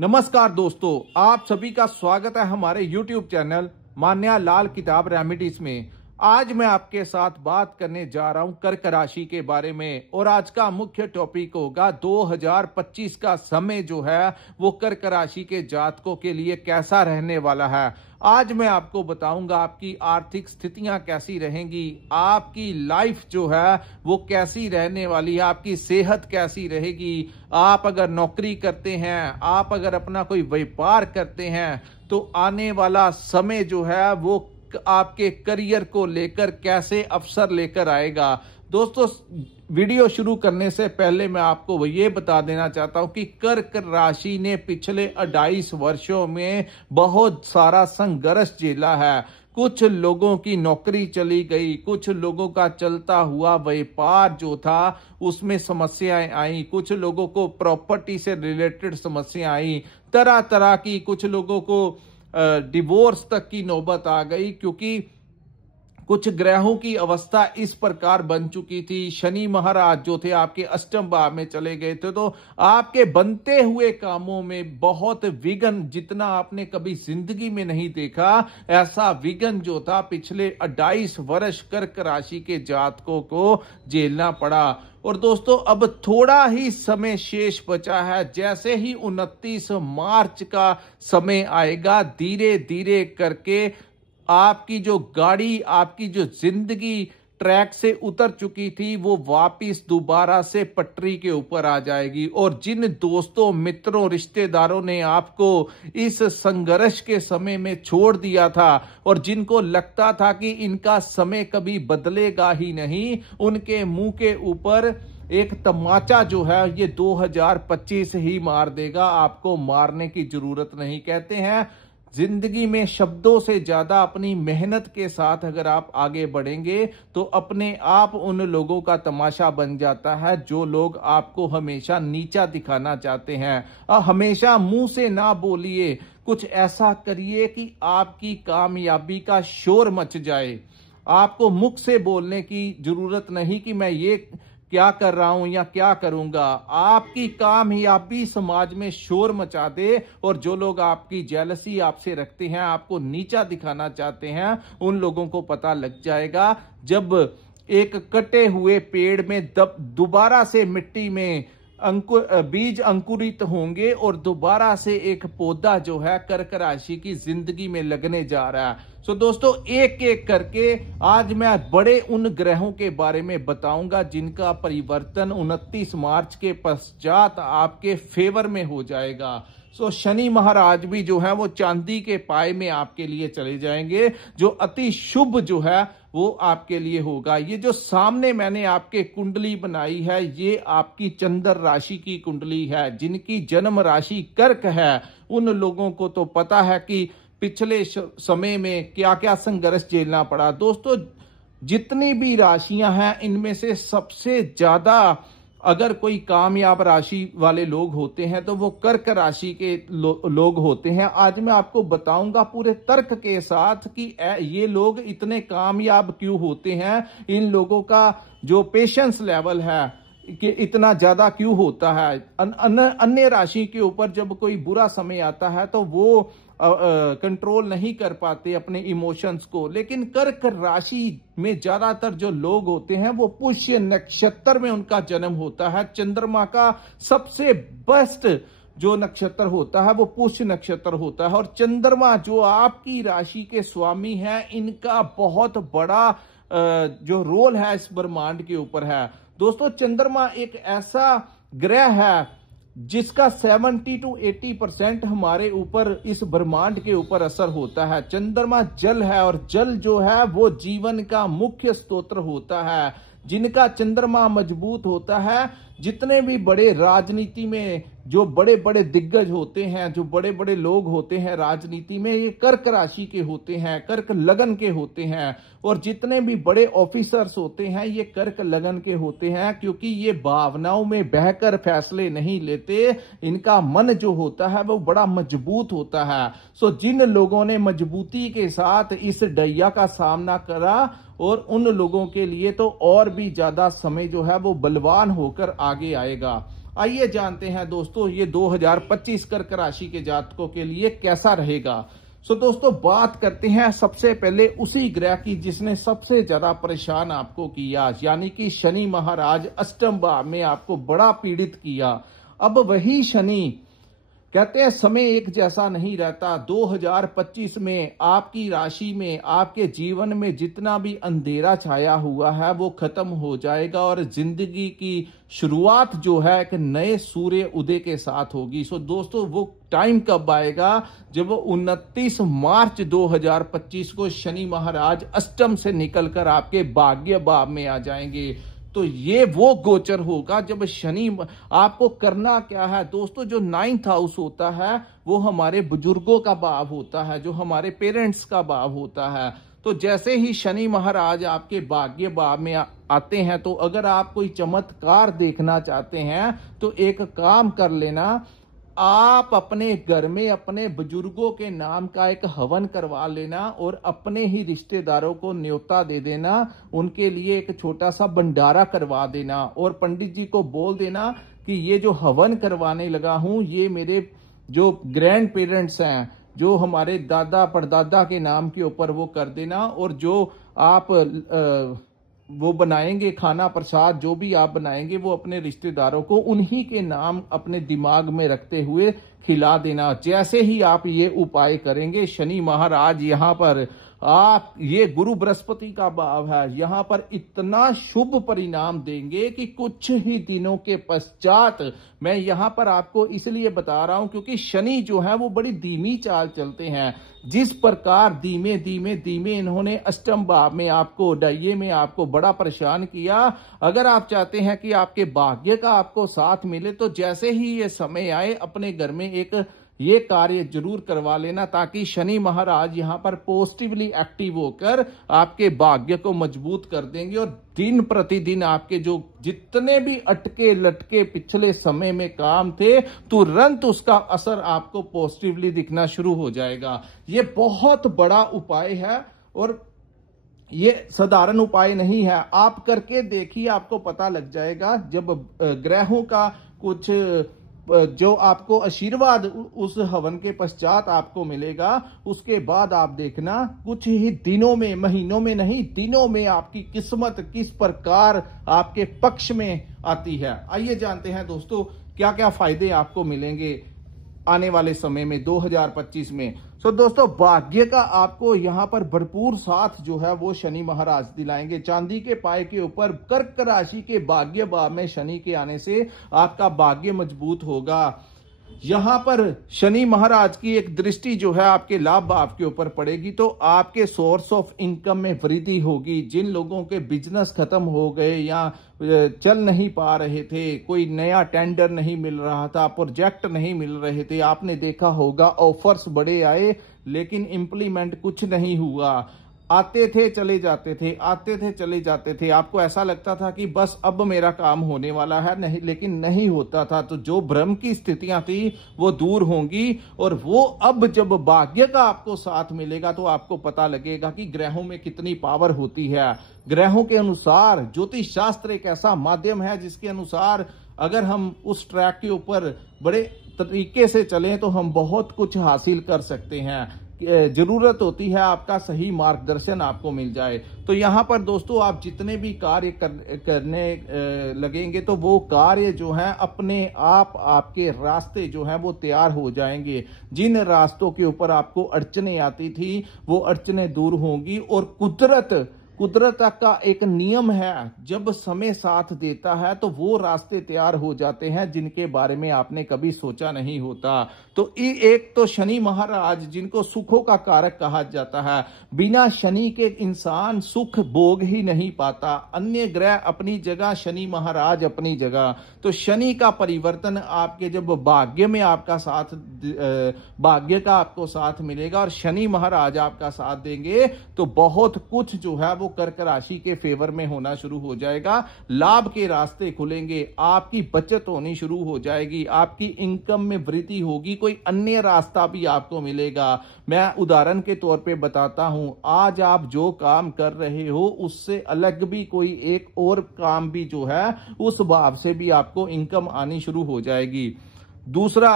नमस्कार दोस्तों, आप सभी का स्वागत है हमारे YouTube चैनल मान्या लाल किताब रेमेडीज में। आज मैं आपके साथ बात करने जा रहा हूं कर्क राशि के बारे में और आज का मुख्य टॉपिक होगा 2025 का समय जो है वो कर्क राशि के जातकों के लिए कैसा रहने वाला है। आज मैं आपको बताऊंगा आपकी आर्थिक स्थितियां कैसी रहेंगी, आपकी लाइफ जो है वो कैसी रहने वाली है, आपकी सेहत कैसी रहेगी। आप अगर नौकरी करते हैं, आप अगर अपना कोई व्यापार करते हैं तो आने वाला समय जो है वो आपके करियर को लेकर कैसे अवसर लेकर आएगा। दोस्तों, वीडियो शुरू करने से पहले मैं आपको ये बता देना चाहता हूं कि कर्क राशि ने पिछले 28 वर्षों में बहुत सारा संघर्ष झेला है। कुछ लोगों की नौकरी चली गई, कुछ लोगों का चलता हुआ व्यापार जो था उसमें समस्याएं आई, कुछ लोगों को प्रॉपर्टी से रिलेटेड समस्याएं आई, तरह तरह की, कुछ लोगों को डिवोर्स तक की नौबत आ गई क्योंकि कुछ ग्रहों की अवस्था इस प्रकार बन चुकी थी। शनि महाराज जो थे आपके अष्टम भाव में चले गए थे, तो आपके बनते हुए कामों में बहुत विघ्न, जितना आपने कभी जिंदगी में नहीं देखा ऐसा विघ्न जो था पिछले 28 वर्ष कर्क राशि के जातकों को झेलना पड़ा। और दोस्तों, अब थोड़ा ही समय शेष बचा है। जैसे ही 29 मार्च का समय आएगा, धीरे धीरे करके आपकी जो गाड़ी, आपकी जो जिंदगी ट्रैक से उतर चुकी थी वो वापिस दोबारा से पटरी के ऊपर आ जाएगी। और जिन दोस्तों, मित्रों, रिश्तेदारों ने आपको इस संघर्ष के समय में छोड़ दिया था और जिनको लगता था कि इनका समय कभी बदलेगा ही नहीं, उनके मुंह के ऊपर एक तमाचा जो है ये 2025 ही मार देगा। आपको मारने की जरूरत नहीं। कहते हैं जिंदगी में शब्दों से ज्यादा अपनी मेहनत के साथ अगर आप आगे बढ़ेंगे तो अपने आप उन लोगों का तमाशा बन जाता है जो लोग आपको हमेशा नीचा दिखाना चाहते हैं। हमेशा मुंह से ना बोलिए, कुछ ऐसा करिए कि आपकी कामयाबी का शोर मच जाए। आपको मुख से बोलने की जरूरत नहीं कि मैं ये क्या कर रहा हूं या क्या करूंगा। आपकी कामयाबी समाज में शोर मचा दे और जो लोग आपकी जेलसी आपसे रखते हैं, आपको नीचा दिखाना चाहते हैं, उन लोगों को पता लग जाएगा जब एक कटे हुए पेड़ में दोबारा से मिट्टी में बीज अंकुरित होंगे और दोबारा से एक पौधा जो है कर्क राशि की जिंदगी में लगने जा रहा है। सो दोस्तों, एक एक करके आज मैं बड़े उन ग्रहों के बारे में बताऊंगा जिनका परिवर्तन 29 मार्च के पश्चात आपके फेवर में हो जाएगा। सो शनि महाराज भी जो है वो चांदी के पाए में आपके लिए चले जाएंगे, जो अति शुभ जो है वो आपके लिए होगा। ये जो सामने मैंने आपके कुंडली बनाई है, ये आपकी चंद्र राशि की कुंडली है। जिनकी जन्म राशि कर्क है उन लोगों को तो पता है कि पिछले समय में क्या क्या संघर्ष झेलना पड़ा। दोस्तों, जितनी भी राशियां हैं इनमें से सबसे ज्यादा अगर कोई कामयाब राशि वाले लोग होते हैं तो वो कर्क राशि के लोग होते हैं। आज मैं आपको बताऊंगा पूरे तर्क के साथ कि ये लोग इतने कामयाब क्यों होते हैं, इन लोगों का जो पेशेंस लेवल है कि इतना ज्यादा क्यों होता है। अन्य राशि के ऊपर जब कोई बुरा समय आता है तो वो कंट्रोल नहीं कर पाते अपने इमोशंस को, लेकिन कर्क राशि में ज्यादातर जो लोग होते हैं वो पुष्य नक्षत्र में उनका जन्म होता है। चंद्रमा का सबसे बेस्ट जो नक्षत्र होता है वो पुष्य नक्षत्र होता है। और चंद्रमा जो आपकी राशि के स्वामी है, इनका बहुत बड़ा जो रोल है इस ब्रह्मांड के ऊपर है। दोस्तों, चंद्रमा एक ऐसा ग्रह है जिसका 70 to 80% हमारे ऊपर, इस ब्रह्मांड के ऊपर असर होता है। चंद्रमा जल है और जल जो है वो जीवन का मुख्य स्रोत होता है। जिनका चंद्रमा मजबूत होता है, जितने भी बड़े राजनीति में जो बड़े बड़े दिग्गज होते हैं, जो बड़े बड़े लोग होते हैं राजनीति में, ये कर्क राशि के होते हैं, कर्क लगन के होते हैं। और जितने भी बड़े ऑफिसर्स होते हैं ये कर्क लगन के होते हैं, क्योंकि ये भावनाओं में बहकर फैसले नहीं लेते। इनका मन जो होता है वो बड़ा मजबूत होता है। सो जिन लोगों ने मजबूती के साथ इस डैया का सामना करा, और उन लोगों के लिए तो और भी ज्यादा समय जो है वो बलवान होकर आगे आएगा। आइए जानते हैं दोस्तों ये 2025 कर्क राशि के जातकों के लिए कैसा रहेगा। दोस्तों बात करते हैं सबसे पहले उसी ग्रह की जिसने सबसे ज्यादा परेशान आपको किया, यानी कि शनि महाराज अष्टम भाव में आपको बड़ा पीड़ित किया। अब वही शनि कहते हैं समय एक जैसा नहीं रहता। 2025 में आपकी राशि में, आपके जीवन में जितना भी अंधेरा छाया हुआ है वो खत्म हो जाएगा और जिंदगी की शुरुआत जो है एक नए सूर्य उदय के साथ होगी। दोस्तों वो टाइम कब आएगा जब 29 मार्च 2025 को शनि महाराज अष्टम से निकलकर आपके भाग्य भाव में आ जाएंगे। तो ये वो गोचर होगा जब शनि, आपको करना क्या है दोस्तों, जो 9th हाउस होता है वो हमारे बुजुर्गों का भाव होता है, जो हमारे पेरेंट्स का भाव होता है। तो जैसे ही शनि महाराज आपके भाग्य भाव में आते हैं, तो अगर आप कोई चमत्कार देखना चाहते हैं तो एक काम कर लेना, आप अपने घर में अपने बुजुर्गों के नाम का एक हवन करवा लेना और अपने ही रिश्तेदारों को न्योता दे देना, उनके लिए एक छोटा सा भंडारा करवा देना और पंडित जी को बोल देना कि ये जो हवन करवाने लगा हूं ये मेरे जो ग्रैंड पेरेंट्स हैं, जो हमारे दादा परदादा के नाम के ऊपर वो कर देना। और जो आप वो बनाएंगे खाना प्रसाद, जो भी आप बनाएंगे वो अपने रिश्तेदारों को उन्हीं के नाम अपने दिमाग में रखते हुए खिला देना। जैसे ही आप ये उपाय करेंगे, शनि महाराज यहाँ पर आप, ये गुरु बृहस्पति का भाव है, यहाँ पर इतना शुभ परिणाम देंगे कि कुछ ही दिनों के पश्चात, मैं यहाँ पर आपको इसलिए बता रहा हूं क्योंकि शनि जो है वो बड़ी धीमी चाल चलते हैं। जिस प्रकार धीमे धीमे धीमे इन्होंने अष्टम भाव में आपको, डाइये में आपको बड़ा परेशान किया, अगर आप चाहते हैं कि आपके भाग्य का आपको साथ मिले तो जैसे ही ये समय आए अपने घर में एक ये कार्य जरूर करवा लेना, ताकि शनि महाराज यहाँ पर पॉजिटिवली एक्टिव होकर आपके भाग्य को मजबूत कर देंगे और दिन प्रतिदिन आपके जो जितने भी अटके लटके पिछले समय में काम थे, तुरंत उसका असर आपको पॉजिटिवली दिखना शुरू हो जाएगा। ये बहुत बड़ा उपाय है और ये साधारण उपाय नहीं है। आप करके देखिए, आपको पता लग जाएगा। जब ग्रहों का कुछ जो आपको आशीर्वाद उस हवन के पश्चात आपको मिलेगा, उसके बाद आप देखना कुछ ही दिनों में, महीनों में नहीं, दिनों में आपकी किस्मत किस प्रकार आपके पक्ष में आती है। आइए जानते हैं दोस्तों क्या क्या फायदे आपको मिलेंगे आने वाले समय में 2025 में। दोस्तों भाग्य का आपको यहाँ पर भरपूर साथ जो है वो शनि महाराज दिलाएंगे। चांदी के पाए के ऊपर कर्क राशि के भाग्य भाव में शनि के आने से आपका भाग्य मजबूत होगा। यहाँ पर शनि महाराज की एक दृष्टि जो है आपके लाभ भाव के ऊपर पड़ेगी, तो आपके सोर्स ऑफ इनकम में वृद्धि होगी। जिन लोगों के बिजनेस खत्म हो गए या चल नहीं पा रहे थे, कोई नया टेंडर नहीं मिल रहा था, प्रोजेक्ट नहीं मिल रहे थे, आपने देखा होगा ऑफर्स बड़े आए लेकिन इम्प्लीमेंट कुछ नहीं हुआ, आते थे चले जाते थे, आते थे चले जाते थे, आपको ऐसा लगता था कि बस अब मेरा काम होने वाला है, नहीं, लेकिन नहीं होता था। तो जो भ्रम की स्थितियां थी वो दूर होंगी और वो अब जब भाग्य का आपको साथ मिलेगा तो आपको पता लगेगा कि ग्रहों में कितनी पावर होती है। ग्रहों के अनुसार ज्योतिष शास्त्र एक ऐसा माध्यम है जिसके अनुसार अगर हम उस ट्रैक के ऊपर बड़े तरीके से चलें तो हम बहुत कुछ हासिल कर सकते हैं। जरूरत होती है आपका सही मार्गदर्शन आपको मिल जाए। तो यहाँ पर दोस्तों आप जितने भी कार्य करने लगेंगे तो वो कार्य जो है अपने आप आपके रास्ते जो है वो तैयार हो जाएंगे। जिन रास्तों के ऊपर आपको अड़चने आती थी वो अड़चने दूर होंगी और कुदरत का एक नियम है, जब समय साथ देता है तो वो रास्ते तैयार हो जाते हैं जिनके बारे में आपने कभी सोचा नहीं होता। तो एक तो शनि महाराज जिनको सुखों का कारक कहा जाता है, बिना शनि के इंसान सुख भोग ही नहीं पाता। अन्य ग्रह अपनी जगह, शनि महाराज अपनी जगह। तो शनि का परिवर्तन आपके जब भाग्य में आपका साथ, भाग्य का आपको साथ मिलेगा और शनि महाराज आपका साथ देंगे तो बहुत कुछ जो है वो कर्क राशि के फेवर में होना शुरू हो जाएगा। लाभ के रास्ते खुलेंगे, आपकी बचत होनी शुरू हो जाएगी, आपकी इनकम में वृद्धि होगी, कोई अन्य रास्ता भी आपको मिलेगा। मैं उदाहरण के तौर पे बताता हूं, आज आप जो काम कर रहे हो उससे अलग भी कोई एक और काम भी जो है उस भाव से भी आपको इनकम आनी शुरू हो जाएगी। दूसरा,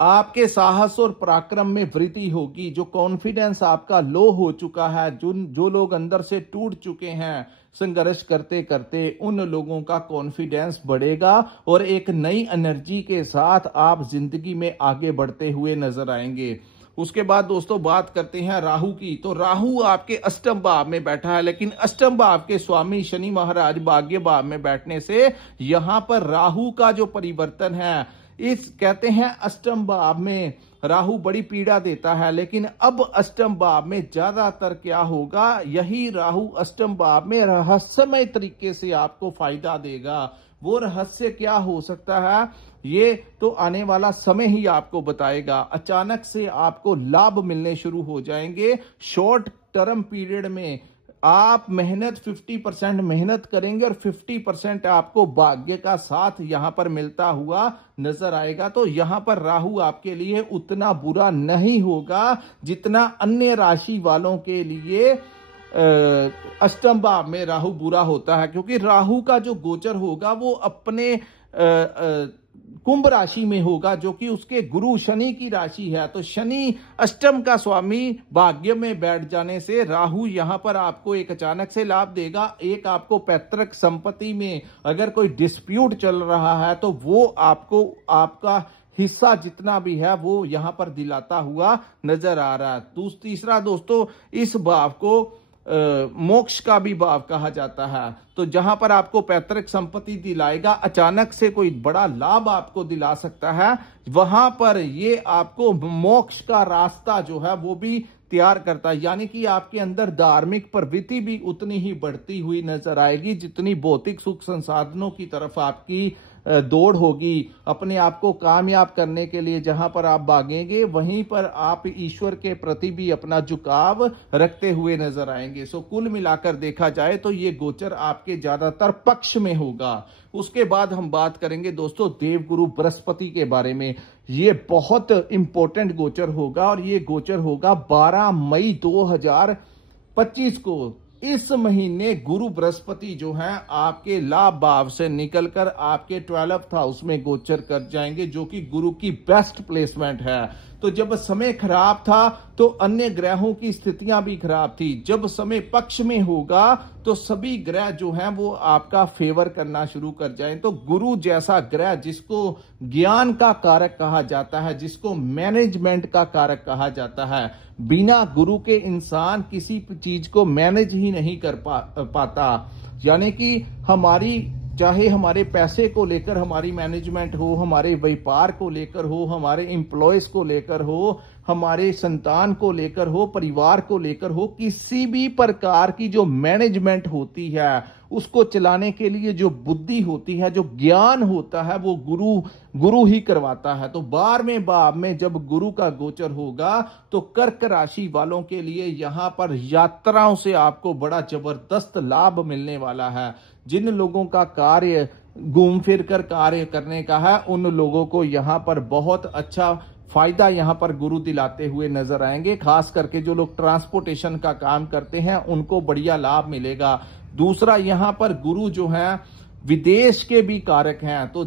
आपके साहस और पराक्रम में वृद्धि होगी। जो कॉन्फिडेंस आपका लो हो चुका है, जो लोग अंदर से टूट चुके हैं संघर्ष करते करते, उन लोगों का कॉन्फिडेंस बढ़ेगा और एक नई एनर्जी के साथ आप जिंदगी में आगे बढ़ते हुए नजर आएंगे। उसके बाद दोस्तों बात करते हैं राहु की। तो राहु आपके अष्टम भाव में बैठा है, लेकिन अष्टम भाव के स्वामी शनि महाराज भाग्य भाव में बैठने से यहां पर राहु का जो परिवर्तन है, इस कहते हैं अष्टम भाव में राहु बड़ी पीड़ा देता है, लेकिन अब अष्टम भाव में ज्यादातर क्या होगा, यही राहु अष्टम भाव में रहस्यमय तरीके से आपको फायदा देगा। वो रहस्य क्या हो सकता है, ये तो आने वाला समय ही आपको बताएगा। अचानक से आपको लाभ मिलने शुरू हो जाएंगे। शॉर्ट टर्म पीरियड में आप मेहनत 50% मेहनत करेंगे और 50% आपको भाग्य का साथ यहां पर मिलता हुआ नजर आएगा। तो यहां पर राहु आपके लिए उतना बुरा नहीं होगा जितना अन्य राशि वालों के लिए अष्टम भाव में राहु बुरा होता है, क्योंकि राहु का जो गोचर होगा वो अपने कुंभ राशि में होगा, जो कि उसके गुरु शनि की राशि है। तो शनि अष्टम का स्वामी भाग्य में बैठ जाने से राहु यहां पर आपको एक अचानक से लाभ देगा। एक आपको पैतृक संपत्ति में अगर कोई डिस्प्यूट चल रहा है तो वो आपको आपका हिस्सा जितना भी है वो यहां पर दिलाता हुआ नजर आ रहा है। तीसरा दोस्तों, इस भाव को मोक्ष का भी भाव कहा जाता है। तो जहां पर आपको पैतृक संपत्ति दिलाएगा, अचानक से कोई बड़ा लाभ आपको दिला सकता है, वहां पर ये आपको मोक्ष का रास्ता जो है वो भी तैयार करता है। यानी कि आपके अंदर धार्मिक प्रवृत्ति भी उतनी ही बढ़ती हुई नजर आएगी जितनी भौतिक सुख संसाधनों की तरफ आपकी दौड़ होगी। अपने आप को कामयाब करने के लिए जहां पर आप भागेंगे, वहीं पर आप ईश्वर के प्रति भी अपना झुकाव रखते हुए नजर आएंगे। सो कुल मिलाकर देखा जाए तो ये गोचर आपके ज्यादातर पक्ष में होगा। उसके बाद हम बात करेंगे दोस्तों देवगुरु बृहस्पति के बारे में। ये बहुत इंपॉर्टेंट गोचर होगा और ये गोचर होगा 12 मई 2025 को। इस महीने गुरु बृहस्पति जो है आपके लाभ भाव से निकलकर आपके 12th हाउस में गोचर कर जाएंगे, जो कि गुरु की बेस्ट प्लेसमेंट है। तो जब समय खराब था तो अन्य ग्रहों की स्थितियां भी खराब थी। जब समय पक्ष में होगा तो सभी ग्रह जो हैं वो आपका फेवर करना शुरू कर जाएं। तो गुरु जैसा ग्रह, जिसको ज्ञान का कारक कहा जाता है, जिसको मैनेजमेंट का कारक कहा जाता है, बिना गुरु के इंसान किसी चीज को मैनेज ही नहीं कर पाता। यानी कि चाहे हमारे पैसे को लेकर हमारी मैनेजमेंट हो, हमारे व्यापार को लेकर हो, हमारे एम्प्लॉयज को लेकर हो, हमारे संतान को लेकर हो, परिवार को लेकर हो, किसी भी प्रकार की जो मैनेजमेंट होती है, उसको चलाने के लिए जो बुद्धि होती है, जो ज्ञान होता है, वो गुरु ही करवाता है। तो 12वें भाव में जब गुरु का गोचर होगा तो कर्क राशि वालों के लिए यहां पर यात्राओं से आपको बड़ा जबरदस्त लाभ मिलने वाला है। जिन लोगों का कार्य घूम फिर कर कार्य करने का है, उन लोगों को यहां पर बहुत अच्छा फायदा यहां पर गुरु दिलाते हुए नजर आएंगे। खास करके जो लोग ट्रांसपोर्टेशन का काम करते हैं उनको बढ़िया लाभ मिलेगा। दूसरा, यहां पर गुरु जो है विदेश के भी कारक हैं, तो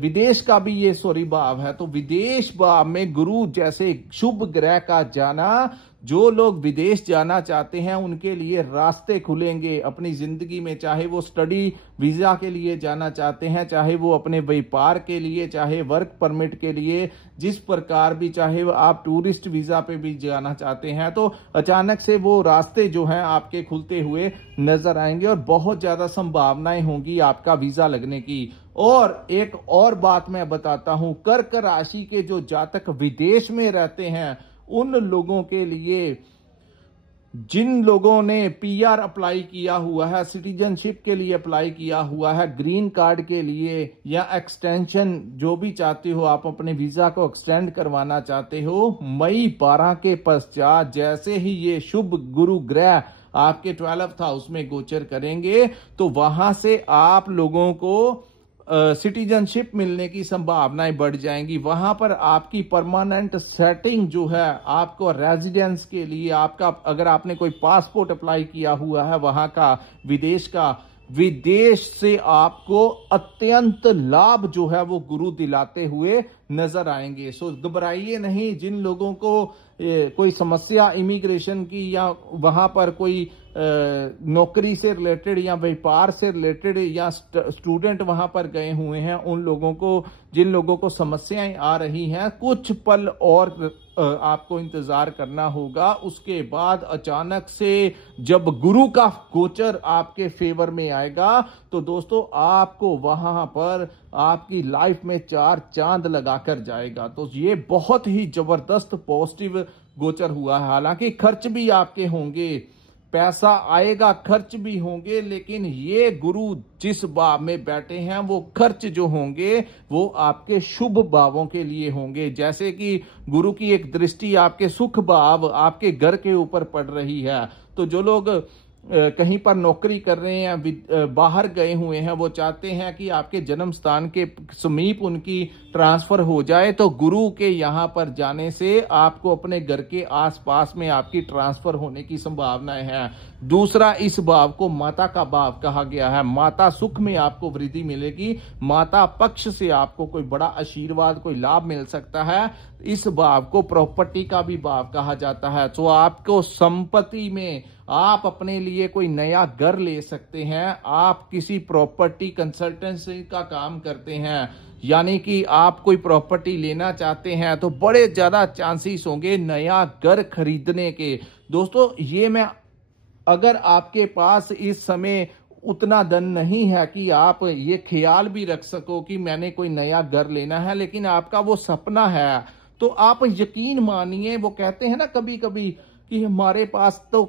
विदेश का भी ये भाव है। तो विदेश भाव में गुरु जैसे शुभ ग्रह का जाना, जो लोग विदेश जाना चाहते हैं उनके लिए रास्ते खुलेंगे अपनी जिंदगी में। चाहे वो स्टडी वीजा के लिए जाना चाहते हैं, चाहे वो अपने व्यापार के लिए, चाहे वर्क परमिट के लिए, जिस प्रकार भी, चाहे आप टूरिस्ट वीजा पे भी जाना चाहते हैं, तो अचानक से वो रास्ते जो हैं आपके खुलते हुए नजर आएंगे और बहुत ज्यादा संभावनाएं होंगी आपका वीजा लगने की। और एक और बात मैं बताता हूं, कर्क राशि के जो जातक विदेश में रहते हैं उन लोगों के लिए, जिन लोगों ने पीआर अप्लाई किया हुआ है, सिटीजनशिप के लिए अप्लाई किया हुआ है, ग्रीन कार्ड के लिए या एक्सटेंशन जो भी चाहते हो, आप अपने वीजा को एक्सटेंड करवाना चाहते हो, मई 12 के पश्चात जैसे ही ये शुभ गुरु ग्रह आपके 12th हाउस में गोचर करेंगे, तो वहां से आप लोगों को सिटीजनशिप मिलने की संभावनाएं बढ़ जाएंगी। वहां पर आपकी परमानेंट सेटिंग जो है, आपको रेजिडेंस के लिए आपका, अगर आपने कोई पासपोर्ट अप्लाई किया हुआ है वहां का, विदेश का, विदेश से आपको अत्यंत लाभ जो है वो गुरु दिलाते हुए नजर आएंगे। सो घबराइए नहीं। जिन लोगों को कोई समस्या इमिग्रेशन की या वहां पर कोई नौकरी से रिलेटेड या व्यापार से रिलेटेड या स्टूडेंट वहां पर गए हुए हैं, उन लोगों को, जिन लोगों को समस्याएं आ रही हैं, कुछ पल और आपको इंतजार करना होगा। उसके बाद अचानक से जब गुरु का गोचर आपके फेवर में आएगा, तो दोस्तों आपको वहां पर आपकी लाइफ में 4 चांद लगाकर जाएगा। तो ये बहुत ही जबरदस्त पॉजिटिव गोचर हुआ है। हालांकि खर्च भी आपके होंगे, पैसा आएगा, खर्च भी होंगे, लेकिन ये गुरु जिस भाव में बैठे हैं वो खर्च जो होंगे वो आपके शुभ भावों के लिए होंगे। जैसे कि गुरु की एक दृष्टि आपके सुख भाव, आपके घर के ऊपर पड़ रही है, तो जो लोग कहीं पर नौकरी कर रहे हैं, बाहर गए हुए हैं, वो चाहते हैं कि आपके जन्म स्थान के समीप उनकी ट्रांसफर हो जाए, तो गुरु के यहाँ पर जाने से आपको अपने घर के आसपास में आपकी ट्रांसफर होने की संभावनाएं हैं। दूसरा, इस भाव को माता का भाव कहा गया है। माता सुख में आपको वृद्धि मिलेगी, माता पक्ष से आपको कोई बड़ा आशीर्वाद, कोई लाभ मिल सकता है। इस भाव को प्रॉपर्टी का भी भाव कहा जाता है। तो आपको संपत्ति में आप अपने लिए कोई नया घर ले सकते हैं। आप किसी प्रॉपर्टी कंसल्टेंसी का काम करते हैं, यानी कि आप कोई प्रॉपर्टी लेना चाहते हैं, तो बड़े ज्यादा चांसेस होंगे नया घर खरीदने के। दोस्तों, ये मैं, अगर आपके पास इस समय उतना धन नहीं है कि आप ये ख्याल भी रख सको कि मैंने कोई नया घर लेना है, लेकिन आपका वो सपना है, तो आप यकीन मानिए, वो कहते हैं ना कभी कभी कि हमारे पास तो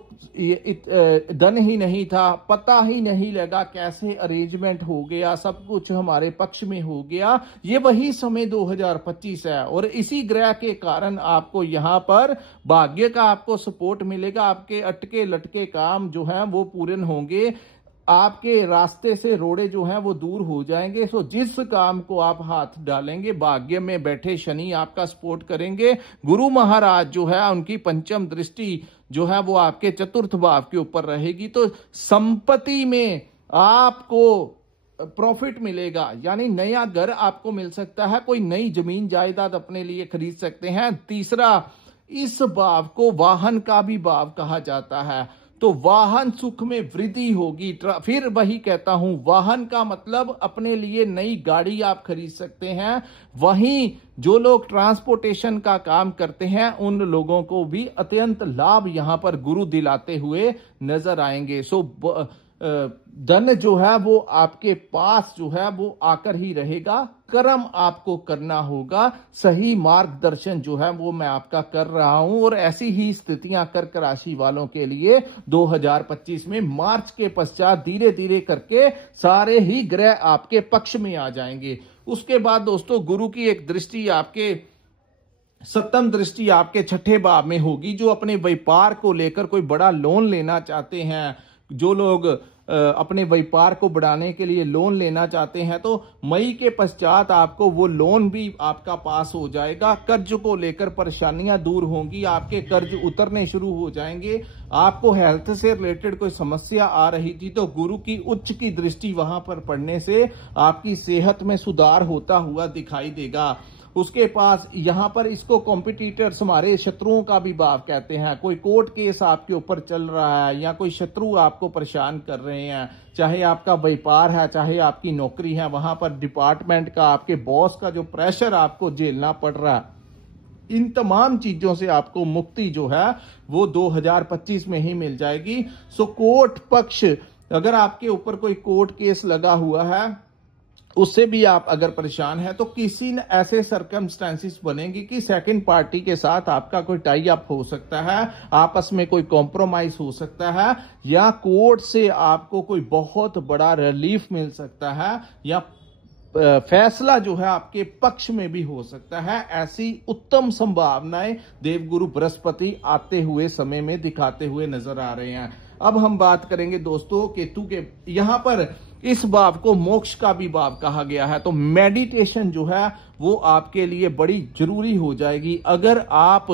धन ही नहीं था, पता ही नहीं लगा कैसे अरेंजमेंट हो गया, सब कुछ हमारे पक्ष में हो गया। ये वही समय 2025 है, और इसी ग्रह के कारण आपको यहाँ पर भाग्य का आपको सपोर्ट मिलेगा। आपके अटके लटके काम जो हैं वो पूर्ण होंगे, आपके रास्ते से रोड़े जो हैं वो दूर हो जाएंगे। सो जिस काम को आप हाथ डालेंगे, भाग्य में बैठे शनि आपका सपोर्ट करेंगे। गुरु महाराज जो है, उनकी पंचम दृष्टि जो है वो आपके 4th भाव के ऊपर रहेगी, तो संपत्ति में आपको प्रॉफिट मिलेगा, यानी नया घर आपको मिल सकता है, कोई नई जमीन जायदाद अपने लिए खरीद सकते हैं। तीसरा, इस भाव को वाहन का भी भाव कहा जाता है, तो वाहन सुख में वृद्धि होगी। फिर वही कहता हूं, वाहन का मतलब अपने लिए नई गाड़ी आप खरीद सकते हैं। वहीं जो लोग ट्रांसपोर्टेशन का काम करते हैं, उन लोगों को भी अत्यंत लाभ यहां पर गुरु दिलाते हुए नजर आएंगे। सो धन जो है वो आपके पास जो है वो आकर ही रहेगा। कर्म आपको करना होगा, सही मार्गदर्शन जो है वो मैं आपका कर रहा हूं, और ऐसी ही स्थितियां कर्क राशि वालों के लिए 2025 में मार्च के पश्चात धीरे धीरे करके सारे ही ग्रह आपके पक्ष में आ जाएंगे। उसके बाद दोस्तों, गुरु की एक दृष्टि आपके 7वीं दृष्टि आपके 6ठे भाव में होगी। जो अपने व्यापार को लेकर कोई बड़ा लोन लेना चाहते हैं, जो लोग अपने व्यापार को बढ़ाने के लिए लोन लेना चाहते हैं, तो मई के पश्चात आपको वो लोन भी आपका पास हो जाएगा। कर्ज को लेकर परेशानियां दूर होंगी, आपके कर्ज उतरने शुरू हो जाएंगे। आपको हेल्थ से रिलेटेड कोई समस्या आ रही थी, तो गुरु की उच्च की दृष्टि वहां पर पड़ने से आपकी सेहत में सुधार होता हुआ दिखाई देगा। उसके पास यहां पर इसको कॉम्पिटिटर्स, हमारे शत्रुओं का भी भाव कहते हैं। कोई कोर्ट केस आपके ऊपर चल रहा है, या कोई शत्रु आपको परेशान कर रहे हैं, चाहे आपका व्यापार है, चाहे आपकी नौकरी है, वहां पर डिपार्टमेंट का, आपके बॉस का जो प्रेशर आपको झेलना पड़ रहा है, इन तमाम चीजों से आपको मुक्ति जो है वो 2025 में ही मिल जाएगी। सो कोर्ट पक्ष, अगर आपके ऊपर कोई कोर्ट केस लगा हुआ है, उससे भी आप अगर परेशान है, तो किसी न ऐसे सर्कमस्टेंसेस बनेंगे कि सेकंड पार्टी के साथ आपका कोई टाई अप हो सकता है, आपस में कोई कॉम्प्रोमाइज हो सकता है, या कोर्ट से आपको कोई बहुत बड़ा रिलीफ मिल सकता है, या फैसला जो है आपके पक्ष में भी हो सकता है। ऐसी उत्तम संभावनाएं देवगुरु बृहस्पति आते हुए समय में दिखाते हुए नजर आ रहे हैं। अब हम बात करेंगे दोस्तों केतु के, यहां पर इस भाव को मोक्ष का भी भाव कहा गया है, तो मेडिटेशन जो है वो आपके लिए बड़ी जरूरी हो जाएगी। अगर आप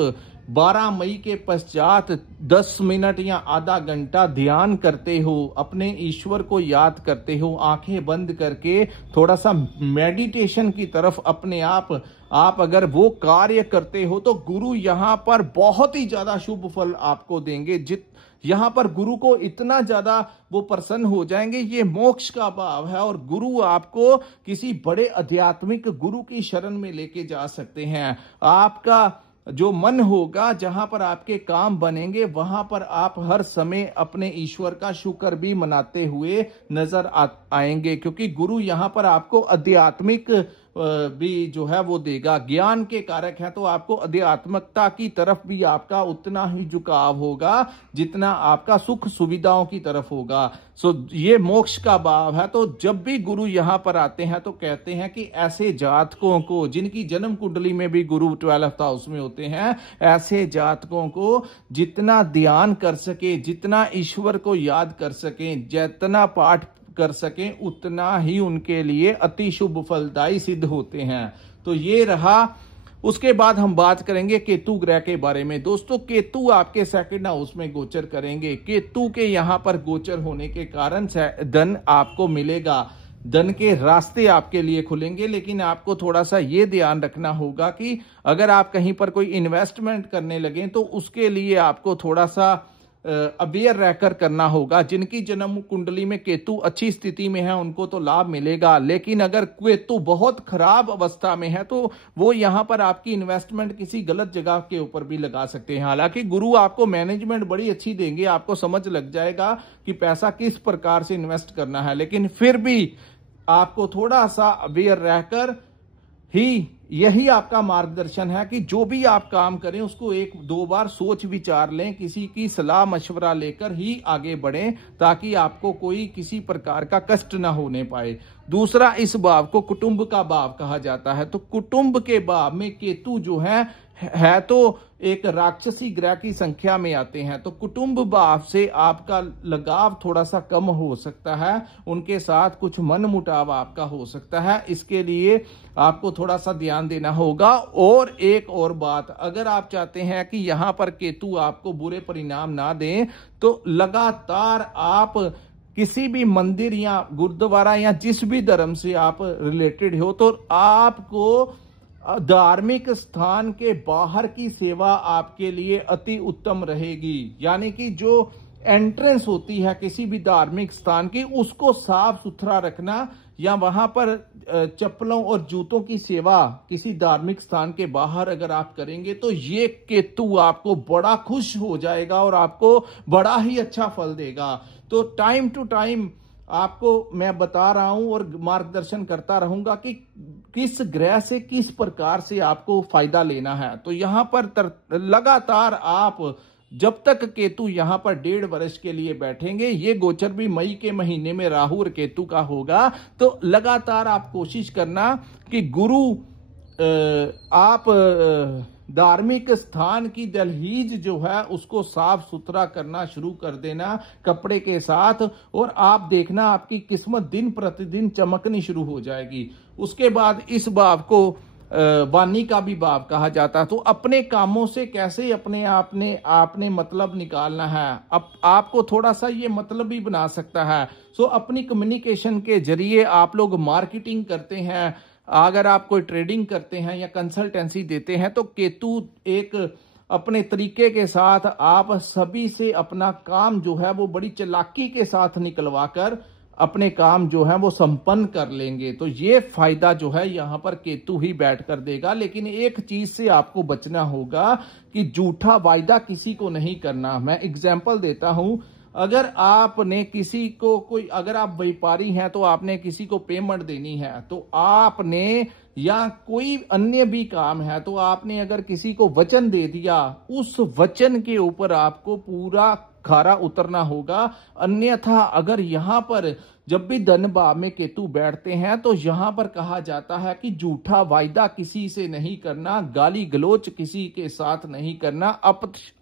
12 मई के पश्चात 10 मिनट या आधा घंटा ध्यान करते हो, अपने ईश्वर को याद करते हो, आंखें बंद करके थोड़ा सा मेडिटेशन की तरफ अपने आप अगर वो कार्य करते हो तो गुरु यहां पर बहुत ही ज्यादा शुभ फल आपको देंगे। यहां पर गुरु को इतना ज्यादा वो प्रसन्न हो जाएंगे, ये मोक्ष का भाव है और गुरु आपको किसी बड़े आध्यात्मिक गुरु की शरण में लेके जा सकते हैं। आपका जो मन होगा, जहां पर आपके काम बनेंगे, वहां पर आप हर समय अपने ईश्वर का शुक्र भी मनाते हुए नजर आएंगे, क्योंकि गुरु यहां पर आपको आध्यात्मिक भी जो है वो देगा। ज्ञान के कारक है तो आपको आध्यात्मिकता की तरफ भी आपका उतना ही झुकाव होगा जितना आपका सुख सुविधाओं की तरफ होगा। ये मोक्ष का भाव है। तो जब भी गुरु यहां पर आते हैं तो कहते हैं कि ऐसे जातकों को जिनकी जन्म कुंडली में भी गुरु 12th हाउस में होते हैं, ऐसे जातकों को जितना ध्यान कर सके, जितना ईश्वर को याद कर सके, जितना पाठ कर सकें, उतना ही उनके लिए अति शुभ फलदायी सिद्ध होते हैं। तो ये रहा। उसके बाद हम बात करेंगे केतु ग्रह के बारे में। दोस्तों केतु आपके 2nd हाउस में गोचर करेंगे। केतु के यहां पर गोचर होने के कारण धन आपको मिलेगा, धन के रास्ते आपके लिए खुलेंगे, लेकिन आपको थोड़ा सा ये ध्यान रखना होगा कि अगर आप कहीं पर कोई इन्वेस्टमेंट करने लगे तो उसके लिए आपको थोड़ा सा अवेयर रहकर करना होगा। जिनकी जन्म कुंडली में केतु अच्छी स्थिति में है उनको तो लाभ मिलेगा, लेकिन अगर केतु बहुत खराब अवस्था में है तो वो यहां पर आपकी इन्वेस्टमेंट किसी गलत जगह के ऊपर भी लगा सकते हैं। हालांकि गुरु आपको मैनेजमेंट बड़ी अच्छी देंगे, आपको समझ लग जाएगा कि पैसा किस प्रकार से इन्वेस्ट करना है, लेकिन फिर भी आपको थोड़ा सा अवेयर रहकर ही, यही आपका मार्गदर्शन है कि जो भी आप काम करें उसको 1-2 बार सोच विचार लें, किसी की सलाह मशवरा लेकर ही आगे बढ़ें, ताकि आपको कोई किसी प्रकार का कष्ट ना होने पाए। दूसरा, इस भाव को कुटुंब का भाव कहा जाता है। तो कुटुंब के भाव में केतु जो है तो एक राक्षसी ग्रह की संख्या में आते हैं, तो कुटुंब भाव से आपका लगाव थोड़ा सा कम हो सकता है, उनके साथ कुछ मनमुटाव आपका हो सकता है। इसके लिए आपको थोड़ा सा ध्यान देना होगा। और एक और बात, अगर आप चाहते हैं कि यहां पर केतु आपको बुरे परिणाम ना दें तो लगातार आप किसी भी मंदिर या गुरुद्वारा या जिस भी धर्म से आप रिलेटेड हो तो आपको धार्मिक स्थान के बाहर की सेवा आपके लिए अति उत्तम रहेगी। यानी कि जो एंट्रेंस होती है किसी भी धार्मिक स्थान की, उसको साफ सुथरा रखना, या वहां पर चप्पलों और जूतों की सेवा किसी धार्मिक स्थान के बाहर अगर आप करेंगे तो ये केतु आपको बड़ा खुश हो जाएगा और आपको बड़ा ही अच्छा फल देगा। तो टाइम टू टाइम आपको मैं बता रहा हूं और मार्गदर्शन करता रहूंगा कि किस ग्रह से किस प्रकार से आपको फायदा लेना है। तो यहां पर लगातार आप जब तक केतु यहां पर 1.5 वर्ष के लिए बैठेंगे, ये गोचर भी मई के महीने में राहु और केतु का होगा, तो लगातार आप कोशिश करना कि गुरु आप धार्मिक स्थान की दहलीज जो है उसको साफ सुथरा करना शुरू कर देना कपड़े के साथ, और आप देखना आपकी किस्मत दिन प्रतिदिन चमकनी शुरू हो जाएगी। उसके बाद इस भाव को वाणी का भी भाव कहा जाता है। तो अपने कामों से कैसे अपने आपने मतलब निकालना है, अब आपको थोड़ा सा ये मतलब भी बना सकता है। सो अपनी कम्युनिकेशन के जरिए आप लोग मार्केटिंग करते हैं, अगर आप कोई ट्रेडिंग करते हैं या कंसल्टेंसी देते हैं, तो केतु एक अपने तरीके के साथ आप सभी से अपना काम जो है वो बड़ी चालाकी के साथ निकलवा कर अपने काम जो है वो संपन्न कर लेंगे। तो ये फायदा जो है यहाँ पर केतु ही बैठ कर देगा। लेकिन एक चीज से आपको बचना होगा कि झूठा वायदा किसी को नहीं करना। मैं एग्जाम्पल देता हूं, अगर आपने किसी को अगर आप व्यापारी हैं तो आपने किसी को पेमेंट देनी है, तो आपने या कोई अन्य भी काम है तो आपने अगर किसी को वचन दे दिया, उस वचन के ऊपर आपको पूरा खारा उतरना होगा। अन्यथा अगर यहां पर जब भी धन भाव में केतु बैठते हैं तो यहां पर कहा जाता है कि झूठा वायदा किसी से नहीं करना, गाली गलोच किसी के साथ नहीं करना,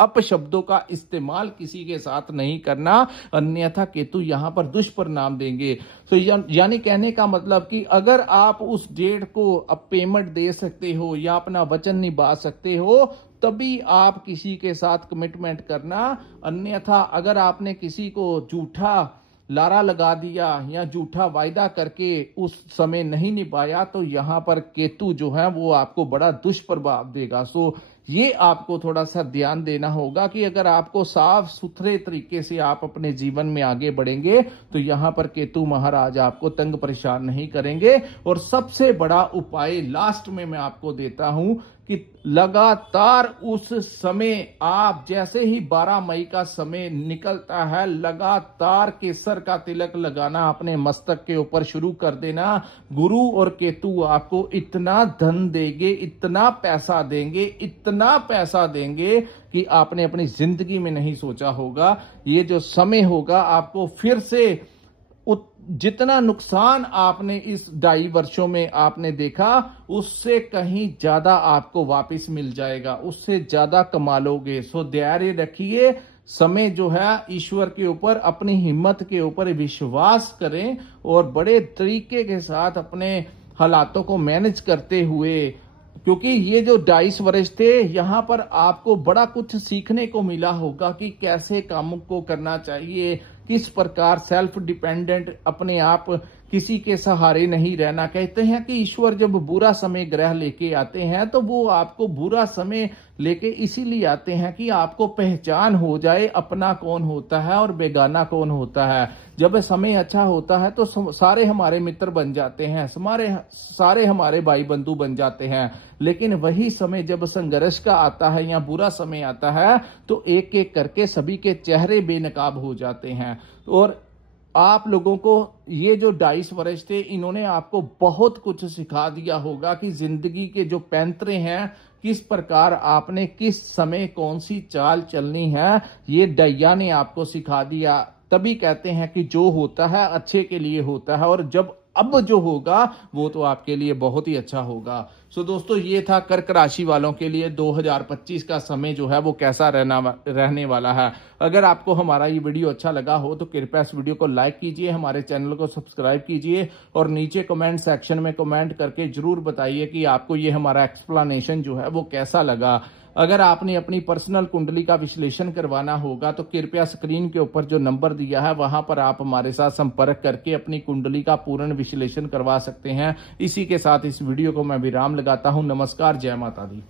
अपशब्दों का इस्तेमाल किसी के साथ नहीं करना, अन्यथा केतु यहां पर दुष्परिणाम देंगे। तो यानी कहने का मतलब कि अगर आप उस डेट को अब पेमेंट दे सकते हो या अपना वचन निभा सकते हो तभी आप किसी के साथ कमिटमेंट करना, अन्यथा अगर आपने किसी को झूठा लारा लगा दिया या झूठा वायदा करके उस समय नहीं निभाया तो यहां पर केतु जो है वो आपको बड़ा दुष्प्रभाव देगा। सो ये आपको थोड़ा सा ध्यान देना होगा कि अगर आपको साफ सुथरे तरीके से आप अपने जीवन में आगे बढ़ेंगे तो यहां पर केतु महाराज आपको तंग परेशान नहीं करेंगे। और सबसे बड़ा उपाय लास्ट में मैं आपको देता हूं कि लगातार उस समय आप जैसे ही 12 मई का समय निकलता है लगातार केसर का तिलक लगाना अपने मस्तक के ऊपर शुरू कर देना। गुरु और केतु आपको इतना धन देंगे, इतना पैसा देंगे कि आपने अपनी जिंदगी में नहीं सोचा होगा। ये जो समय होगा आपको फिर से जितना नुकसान आपने इस 2.5 वर्षों में आपने देखा उससे कहीं ज्यादा आपको वापस मिल जाएगा, उससे ज्यादा कमा लोगे। सो धैर्य रखिए, समय जो है ईश्वर के ऊपर, अपनी हिम्मत के ऊपर विश्वास करें और बड़े तरीके के साथ अपने हालातों को मैनेज करते हुए, क्योंकि ये जो 2.5 वर्ष थे यहां पर आपको बड़ा कुछ सीखने को मिला होगा कि कैसे कामों को करना चाहिए, किस प्रकार सेल्फ डिपेंडेंट अपने आप किसी के सहारे नहीं रहना। कहते हैं कि ईश्वर जब बुरा समय ग्रह लेके आते हैं तो वो आपको बुरा समय लेके इसीलिए आते हैं कि आपको पहचान हो जाए अपना कौन होता है और बेगाना कौन होता है। जब समय अच्छा होता है तो सारे हमारे मित्र बन जाते हैं, सारे हमारे भाई बंधु बन जाते हैं, लेकिन वही समय जब संघर्ष का आता है या बुरा समय आता है तो एक एक करके सभी के चेहरे बेनकाब हो जाते हैं। और आप लोगों को ये जो 2.5 वर्ष थे इन्होंने आपको बहुत कुछ सिखा दिया होगा कि जिंदगी के जो पैंतरे हैं किस प्रकार आपने किस समय कौन सी चाल चलनी है, ये डैया ने आपको सिखा दिया। तभी कहते हैं कि जो होता है अच्छे के लिए होता है और जब अब जो होगा वो तो आपके लिए बहुत ही अच्छा होगा। सो दोस्तों ये था कर्क राशि वालों के लिए 2025 का समय जो है वो कैसा रहने वाला है। अगर आपको हमारा ये वीडियो अच्छा लगा हो तो कृपया इस वीडियो को लाइक कीजिए, हमारे चैनल को सब्सक्राइब कीजिए और नीचे कमेंट सेक्शन में कमेंट करके जरूर बताइए कि आपको ये हमारा एक्सप्लेनेशन जो है वो कैसा लगा। अगर आपने अपनी पर्सनल कुंडली का विश्लेषण करवाना होगा तो कृपया स्क्रीन के ऊपर जो नंबर दिया है वहां पर आप हमारे साथ संपर्क करके अपनी कुंडली का पूर्ण विश्लेषण करवा सकते हैं। इसी के साथ इस वीडियो को मैं विराम लगाता हूं। नमस्कार, जय माता दी।